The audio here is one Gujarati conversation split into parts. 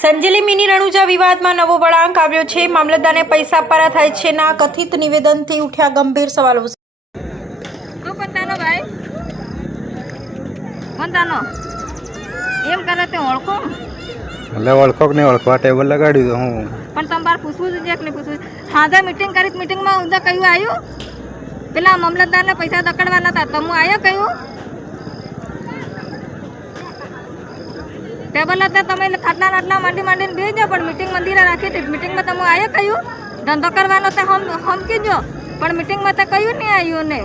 સંજેલી મિની રણુજા વિવાદમાં નવો વળાંક આવ્યો છે। મામલતદારને પૈસા આપવાના થાય છે ના કથિત નિવેદનથી ઉઠ્યા ગંભીર સવાલો। ભાઈ કોંતાનો એમ કરે તે ઓળખો એટલે ઓળખો કે નહીં ઓળખવા ટેબલ લગાડ્યું તો હું પણ તમારે પૂછવું જોઈએ કે નહીં પૂછવું? હાજર મીટિંગ કરી મીટિંગમાં ઉદા કયું આવ્યું પેલા મામલતદારને પૈસા દકડવાના હતા તમે આવ્યો કયું ટેબલ હતા તમે ખાટલા નાટલા માંડી માંડીને બેસી જાઓ પણ મીટિંગ મંદિરે રાખી હતી મીટિંગમાં તમે આવ્યો કયું ધંધો કરવાનો તો હમકી જો પણ મીટિંગમાં તો કયું નહીં આવ્યું ને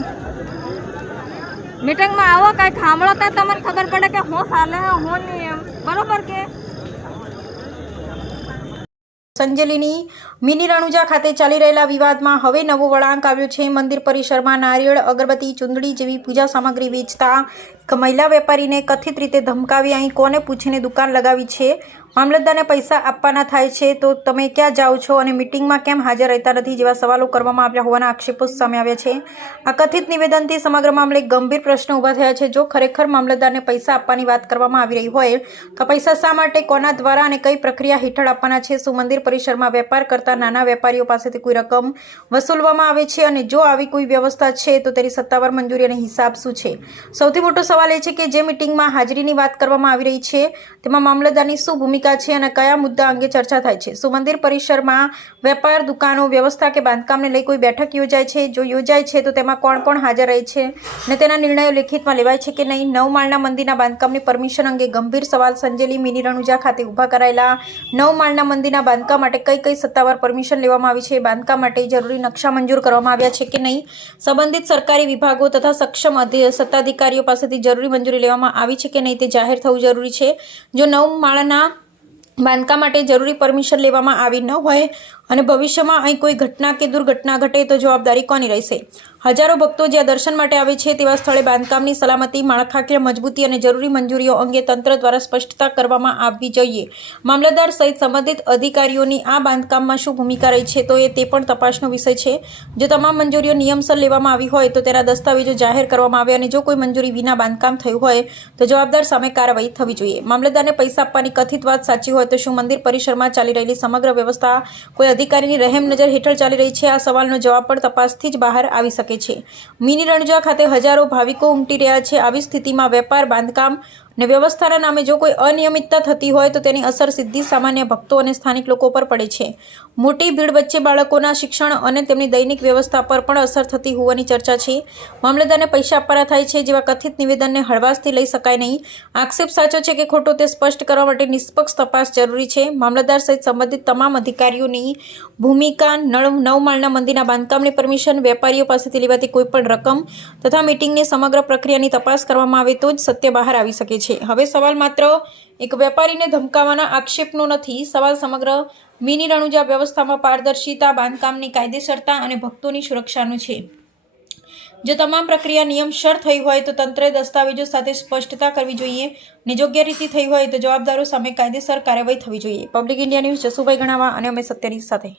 મીટિંગમાં આવો કાંઈ સાંભળો તો તમને ખબર પડે કે હું ચાલે હું નહીં એમ બરોબર કે સંજેલીની મિની રણુજા ખાતે ચાલી રહેલા વિવાદમાં હવે નવો વળાંક આવ્યો છે। મંદિર પરિસરમાં નારિયેળ અગરબત્તી ચૂંદડી જેવી પૂજા સામગ્રી વેચતા એક મહિલા વેપારીને કથિત રીતે ધમકાવી અહીં કોને પૂછીને દુકાન લગાવી છે। મામલતદારને પૈસા આપવાના થાય છે તો તમે ક્યાં જાઓ છો અને મીટિંગમાં કેમ હાજર રહેતા નથી જેવા સવાલો કરવામાં આવ્યા હોવાના આક્ષેપો સામે આવ્યા છે। આ કથિત નિવેદનથી સમગ્ર મામલે ગંભીર પ્રશ્ન ઊભા થયા છે। જો ખરેખર મામલતદારને પૈસા આપવાની વાત કરવામાં આવી રહી હોય તો પૈસા શા માટે કોના દ્વારા અને કઈ પ્રક્રિયા હેઠળ આપવાના છે? શું મંદિર પરિસરમાં વેપાર કરતા નાના વેપારીઓ પાસેથી કોઈ રકમ વસૂલવામાં આવે છે અને જો આવી કોઈ વ્યવસ્થા છે તો તેની સત્તાવાર મંજૂરી અને હિસાબ શું છે? સૌથી મોટો સવાલ એ છે કે જે મીટિંગમાં હાજરીની વાત કરવામાં આવી રહી છે તેમાં મામલતદારની શું ભૂમિકા છે અને કયા મુદ્દા અંગે ચર્ચા થાય છે? શું મંદિર પરિસરમાં વેપાર દુકાનો વ્યવસ્થા કે બાંધકામને લઈ કોઈ બેઠક યોજાય છે? જો યોજાય છે તો તેમાં કોણ કોણ હાજર રહે છે અને તેના નિર્ણયો લેખિતમાં લેવાય છે કે નહીં? 9 માળના મંદિરના બાંધકામની પરમિશન અંગે ગંભીર સવાલ સંજેલી મિની રણુજા ખાતે ઊભા કરાયેલા 9 માળના મંદિરના બાંધકામ માટે કઈ કઈ સત્તાવાર પરમિશન લેવામાં આવી છે? બાંધકામ માટે જરૂરી નકશા મંજૂર કરવામાં આવ્યા છે કે નહીં? સંબંધિત સરકારી વિભાગો તથા સક્ષમ સત્તાધિકારીઓ પાસેથી જરૂરી મંજૂરી લેવામાં આવી છે કે નહીં તે જાહેર થવું જરૂરી છે। જો 9 માળના બાંધકામ માટે જરૂરી પરમિશન લેવામાં આવી ન હોય અને ભવિષ્યમાં અહીં કોઈ ઘટના કે દુર્ઘટના ઘટે તો જવાબદારી કોની રહેશે? હજારો ભક્તો જ્યાં દર્શન માટે આવે છે તેવા સ્થળે બાંધકામની સલામતી માળખાકીય મજબૂતી અને જરૂરી મંજૂરીઓ અંગે તંત્ર દ્વારા સ્પષ્ટતા કરવામાં આવવી જોઈએ। મામલતદાર સહિત સંબંધિત અધિકારીઓની આ બાંધકામમાં શું ભૂમિકા રહી છે તો તે પણ તપાસનો વિષય છે। જો તમામ મંજૂરીઓ નિયમસર લેવામાં આવી હોય તો તેના દસ્તાવેજો જાહેર કરવામાં આવે અને જો કોઈ મંજૂરી વિના બાંધકામ થયું હોય તો જવાબદાર સામે કાર્યવાહી થવી જોઈએ। મામલતદારને પૈસા આપવાની કથિત વાત સાચી હોય તો શું મંદિર પરિસરમાં ચાલી રહેલી સમગ્ર વ્યવસ્થા કોઈ અધિકારીની રહેમ નજર હેઠળ ચાલી રહી છે? આ સવાલનો જવાબ પણ તપાસથી જ બહાર આવી શકે છે। મિની રણુજા ખાતે હજારો ભાવિકો ઉમટી રહ્યા છે। આવી સ્થિતિમાં વેપાર બાંધકામ અને વ્યવસ્થાના નામે જો કોઈ અનિયમિતતા થતી હોય તો તેની અસર સીધી સામાન્ય ભક્તો અને સ્થાનિક લોકો પર પડે છે। મોટી ભીડ વચ્ચે બાળકોના શિક્ષણ અને તેમની દૈનિક વ્યવસ્થા પર પણ અસર થતી હોવાની ચર્ચા છે। મામલતદારને પૈસા આપવાના થાય છે જેવા કથિત નિવેદનને હળવાશથી લઈ શકાય નહીં। આક્ષેપ સાચો છે કે ખોટો તે સ્પષ્ટ કરવા માટે નિષ્પક્ષ તપાસ જરૂરી છે। મામલતદાર સહિત સંબંધિત તમામ અધિકારીઓની ભૂમિકા 9 માળના મંદિરના બાંધકામની પરમિશન વેપારીઓ પાસેથી લેવાતી કોઈપણ રકમ તથા મીટિંગની સમગ્ર પ્રક્રિયાની તપાસ કરવામાં આવે તો જ સત્ય બહાર આવી શકે છે। હવે સવાલ માત્ર એક વેપારીને ધમકાવવાના આક્ષેપનો નથી। સવાલ સમગ્ર મિની રણુજા વ્યવસ્થામાં પારદર્શિતા બાંધકામની કાયદેસરતા અને ભક્તોની સુરક્ષાનો છે। જો તમામ પ્રક્રિયા નિયમસર થઈ હોય તો તંત્રે દસ્તાવેજો સાથે સ્પષ્ટતા કરવી જોઈએ અને યોગ્ય રીતે થઈ હોય તો જવાબદારો સામે કાયદેસર કાર્યવાહી થવી જોઈએ। પબ્લિક ઇન્ડિયા ન્યૂઝ જસુભાઈ ગણાવા અને અમે સત્યની સાથે।